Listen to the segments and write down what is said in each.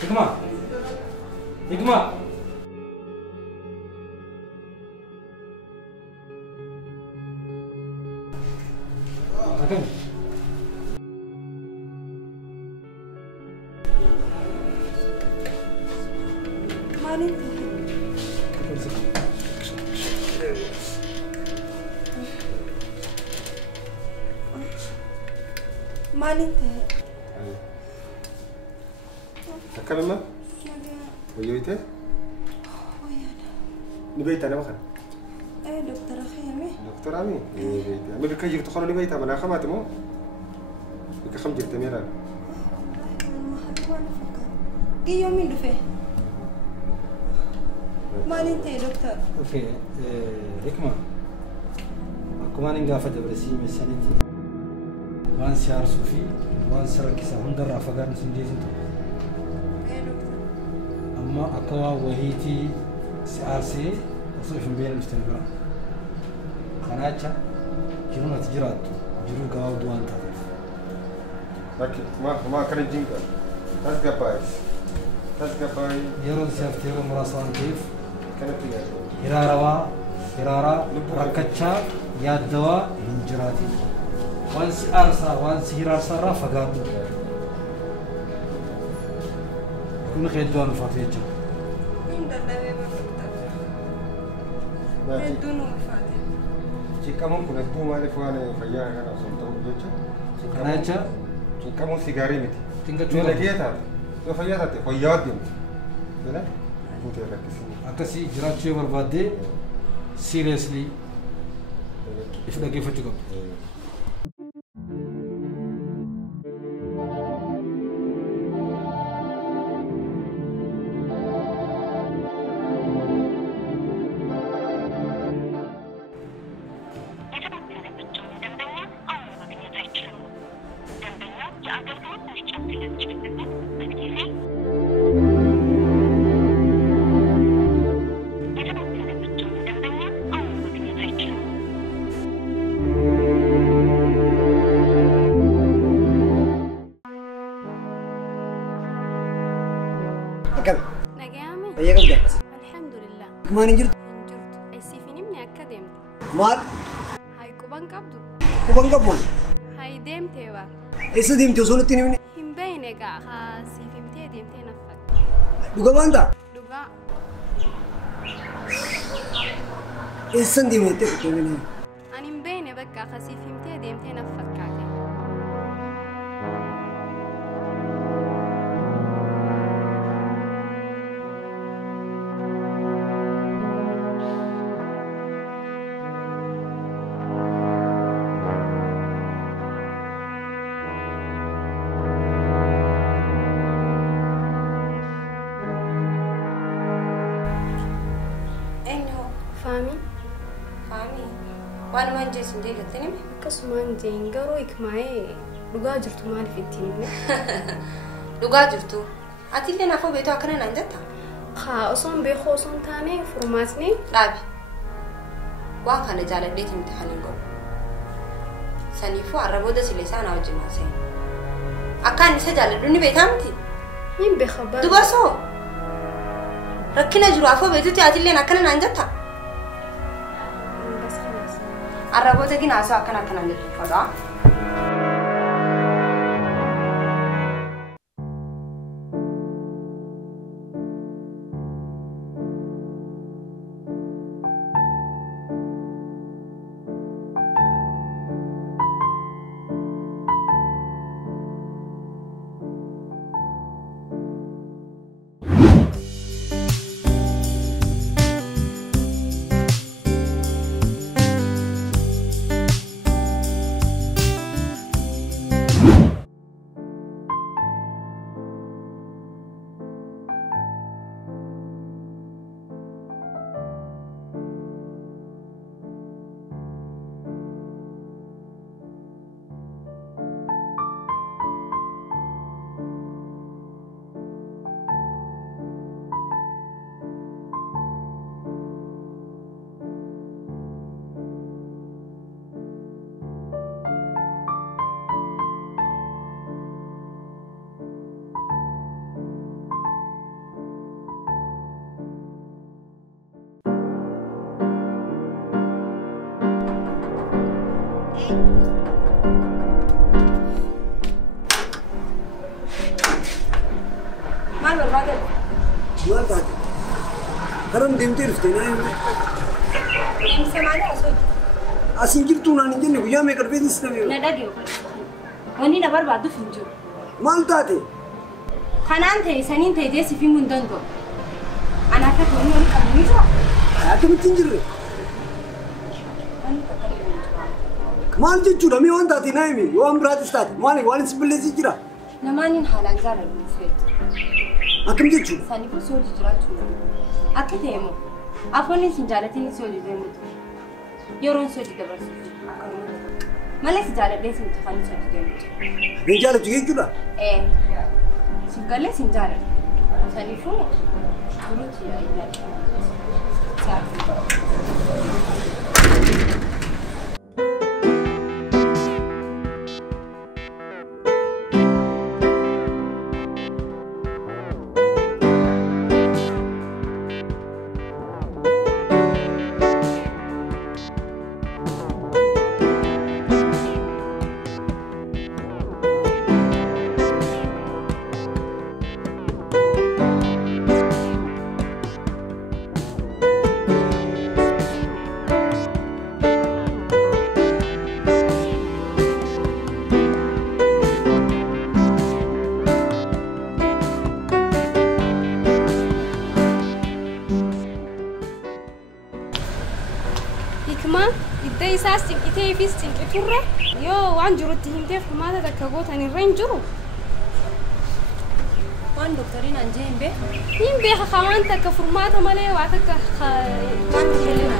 Hikmah. Hikmah. Akan. Mana itu? Mana itu? تكلمنا؟ ويويته؟ ويانا. نبيت أنا مخن. إيه دكتور أخيامي. دكتور أمي. نبيت. أمي بكيف تخلو نبيت أنا خمات مو؟ بكخم جرت ميران. ما حد وانا فكر. كي يومين دفع. ما أنت يا دكتور. أوكي. Hikmah. Aku mana nggak fada bersi mesaniti. Wan siar sufi, wan serak kisah hundar rafagan sendiri itu. أما أكوا وهيتي سياسي وصيف بين المستنبرة خناجة جنونا تجرات جرو قاو دوان تعرف لكن ما كان جينكا تسقى باي يرون سيفتي يرون مراسوان كيف كانت هرارة ركتشا يادوا هنجراتي وانس أرسا وانس هرارسا رافقاتو كنا خيدوان فاتيجا مين ده دكتور؟ بدون وفاته. Jika mungkin itu malah fuane faya kan asal jecha. خناجة Jika mau sigari miti. tinggal Ni coba lagi ya tak? Lo faya tak? Faya dia. Benar? Bukan lagi sini. akasi jiraatchuu barbaadde seriously if dhaggeeffachuu qabdu. Akan. نجامي Faya kan dah. الحمد لله Kemana jurut? انجرت السيفيني من أكاديمي Mal. هاي كوبان قبضو Kubang kapon. هاي ديم تيوا Esa dim tu solo tini. هم بينك خا سيفيمتي ديمتي نفك Duga banda. لغا Esa dim itu kini. أنا مبينة بقى خا سيفيمتي ديمتي نفك كاكي إنه فامي فاهمي. وأنا ما نجي سندي قلتني. كسمان جين قرويك معي لغا جرتو مالي في التيمي لقى جرتو. أتيلي نافو بيتو أكنا ننجتها. خا أصلا بيخو أصلا تاني فرماتني لابي. وان كان جالب ليت امتحانين قبل. سنيفو عربو ده سلسان أو جماسين. أكان سجال دوني بيتامتي. مين بخبر دوباسو. ركنا جرافو بيتو تأتيلي نكنا ننجتها. بس خلاص عربو ده كنا أسوا أكنا نجتها. كذا. maal barbaade maal taate karam deemtee dhuftee naa himte deemsa maali asoo asin jirtuu naan hin jenne guyyaa meeqa dhufee si dhabe na dhagee wanni na barbaaduuf hin jiru maal taate kanaan ta'e saniin ta'e deessi fi mun danda'u ana akka wanni wani qabu ni jira akkamitti hin jirre maal jechuudha mee waan taate naa himi yoo an biraatis taate maali waan si balleessi jira namaaniin haalaan jaaladhu feetu akkam jechuudha saniifuu si hojii jiraachuu akka ta'e moo afoonni sin jaalatiin si hojii deemutu yeroon si hojii dabarsuuf malee si jaaladhee sin tufanii si hojii deemutu hin jaalatu jechuudha si galee sin jaaladhu saniifuu turuuti ilaalcha isaas cinqitee ifis cinqiturra yoo waan jirutti himteef furmaata takka gootan irra hin jiru waan doktariin anjee hin beeku hin beeka waan takka furmaata malee waa takka waan jedhee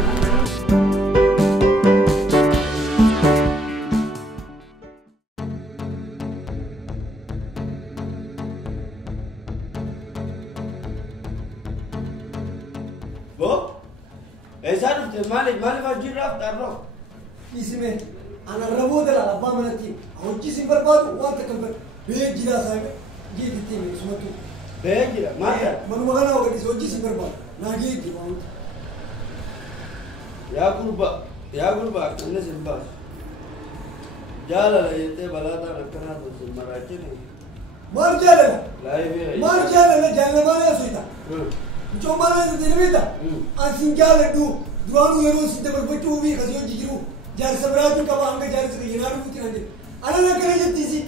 مالك فاجر راف تعرف اسمه انا ربوت لا ابا منتي هوجي سي برباد وانت كبر بيج جلا سايب جيت تيمي سمتو بيج ما من مغنا وقدي هوجي سي برباد ناجي دي يا قربا كنا سنباس جالا لا ينتي بلادا ركنا تو مراكين مار جالا لا يبي مار جالا جالا ما سويتا جو مالا دينيتا ان جالا دو دوانو يرو سيده بربچو بي خسيو جيرو جار سبراجو كبا انغا جار سي ينارو تينجي انا نكره جتيسي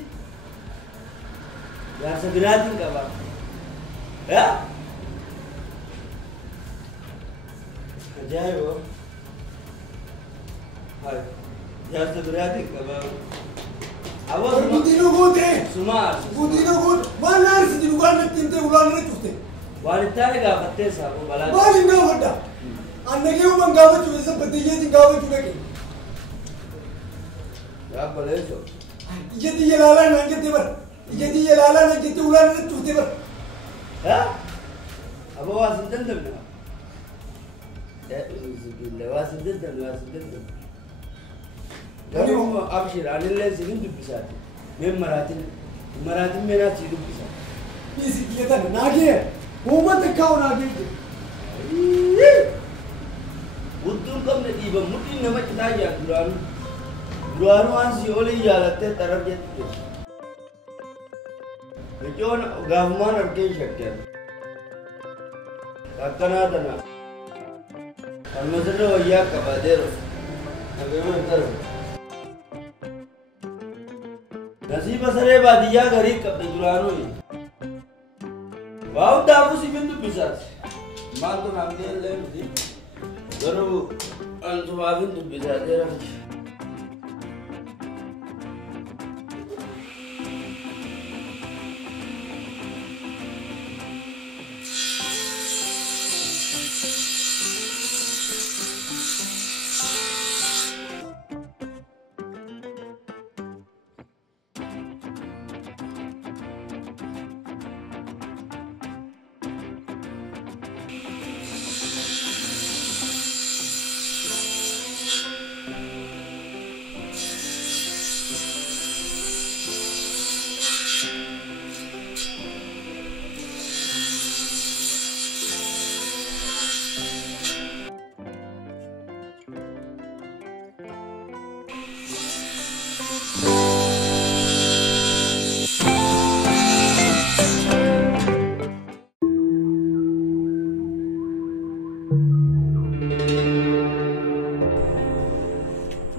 جار سبراجو كبا ها جايو هاي جار سبراجو كبا اول بودينو غوتي سمار بودينو غوت ما نار سي دي وان تيمتي ولان نتوتي والتالي غافتي سابو بلا ما لنا ودا अन्नगे वो मंगावे चुने से बदलिए थी गावे चुने के क्या बोले सो ये लाला ना के तेवर ये लाला ना के ते उड़ान ने चुते पर हाँ अब वो आसिंदन दम ना ये इज़ वासिंदन दम गरीब अब शिराने ले सिंह दुप्पिसाती मैं मराठी में ना चीज़ दुप्पिसाती इसी किया था नागे वो मत खाओ नागे Utul kam ne tiba mudi nama kita ya duran ansi oleh ya latte taraf jatuh. Kecuali gahman arke shakya. Kakana dana. Almasro ya kabadero. Agama tar. Nasib asare badiya garib kab durano ni. Wow dabu si bintu pisat. Mal tu namde le mudi. Baru antum abin tu bisa aja.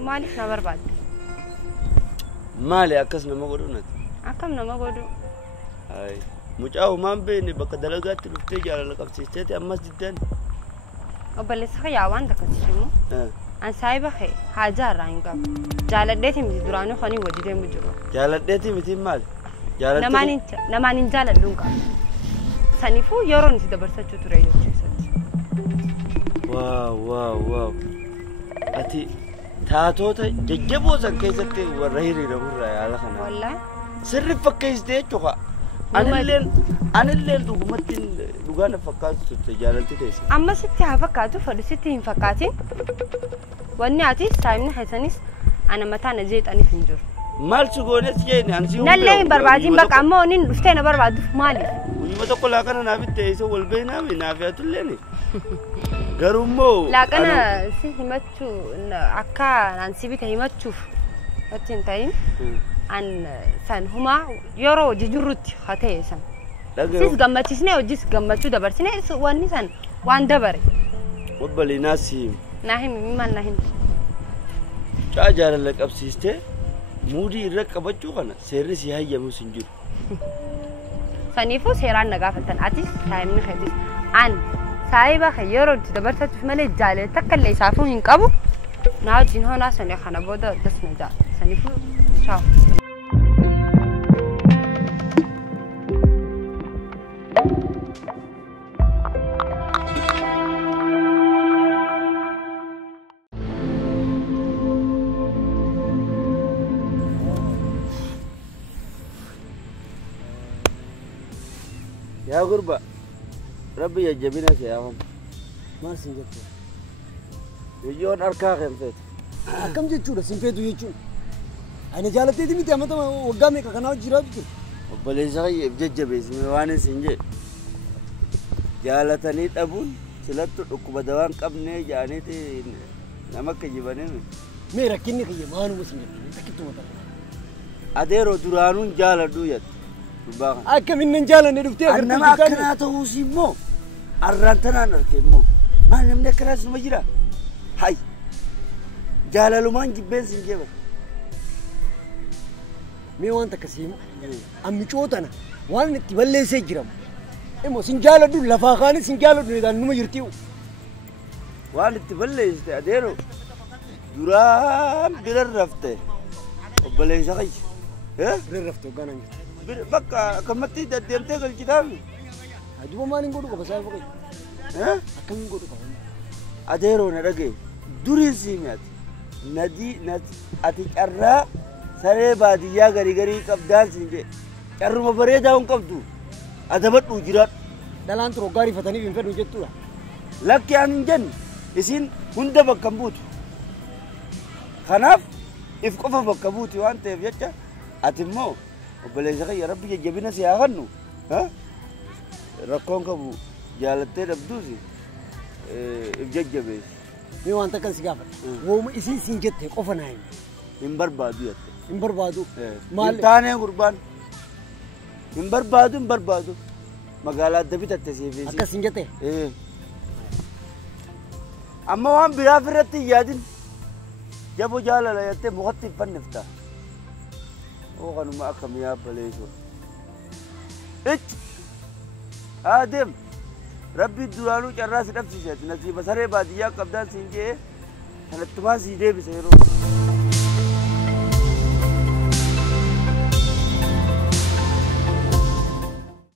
maaliif na barbaadde? Maali akkas nama godhunati? Akkam nama godhu? Ay, mucaa umaan beene bakka dalagaatti dhuftee jaalala qabsiisteeti ammas diddan. Obboleessa kiyyaa waan takkasimu. An saayiba kee haajaa irraa hin qabu. Jaaladheeti miti duraanii kanii wajji deemu jiru. Jaaladheeti miti maali? Namaan hin jaaladhu hin qabu. Saniifuu yeroon itti dabarsachuu ture jechuudha. Waaw. Ati taatota jajjaboo san keessatti warra hiriiramu yaala kana. Wallaahi. Sirri fakkeessitee jechuudha. Anilleen dhugumatti dhugaana fakkaatu turte jaalalti teesse. Amma sitti haa fakkaatu fadhisitti hin fakkaatin. Wanni ati saayimni haysanis ana mataa na jeexaniif hin jiru. Maal si goones jeeni ansi humna. Nallee hin barbaadin bakka amma oniin dhuftee na barbaaduuf maaliif? Guyyuma tokko laaqana naaf itti isa wal beeynaami naaf yaatulleeni. Garummoo. Laaqana si himachuu akka naan si bita himachuuf achi hin ta'in. An san huma yeroo jijjiirrutti haa ta'e san. Sis gammachiisnee hojis gammachuu dabarsinee wanni san waan dabare. Obbolee naasi. Naa himi maal naa himi. Caa jaalala qabsiistee muudii irra qabachuu kana seerri si hayyamus hin jiru. Saniifuu seeraan na gaafattan atis saayimni keetis an saayiba kee yeroo itti dabarsachuuf malee jaalala takka illee isaafuu hin qabu. Naa wajjin hoonaa sanii kana booda das na jaala. Saniifuu ciao. يا غربة ربي يجبينا سياهم ما سنجت يجون أركاهم فيت كم جتشورة سنفيدو يجون أنا جالتي دي متى أمتى وقامي كأنه جراب كده وبليزاي بجج بيسمي وانا سنجت جالتني أبون سلطة ركوب دوام كابني جانيتي نمك جبانه ميرا كني كي ما هو مسنجت تكتو متى أديرو درانون جالدو يد أكمل من جالا نرفتيه أنا ما كنا توصي مو أرانتنا نركب ما نمنا كراس مجرى هاي جالا لمان جبين سنجبر مي وانت كسيم أمي شوتنا وان تبلي سجرم إمو سنجالا دول لفاخاني سنجالا دول إذا نمو يرتيو وان تبلي استعديرو درام برر رفته وبلي سقي ها برر رفته كان عندي بقى كمتي ددمتي الكتاب أجوا ما نقولوا كبسال بقى ها أكمل نقولوا كمان أديرو نرجع دوري سيمات ندي أتكرر سري بادية غري كبدان سنجة كرر مبرد هون كبدو أدبت وجرات دلان تروغاري فتاني بينفر نجتوا لك يعني جن إسين هندا بكمبوت خناف إفكوفا بكمبوت وانت بيجا أتمو وبليزك يا ربي جبينا سياغنو ها ركون كبو جالتي ربدوسي إبجج بيس مي وانت كان سيغافر وهم إسين سنجت قفناين إمبربادو يت إمبربادو مال تاني قربان إمبربادو مقالات دبي تتسيفي أكا سنجت إيه أما وان برافرتي يادين جابو جالا يت مغطي فنفتا وغنو ما أكم يا بليزو إيش آدم ربي الدرانو جراس نفسي نسيب سري بادية قبضان سنجي هنتما سيدي بسيرو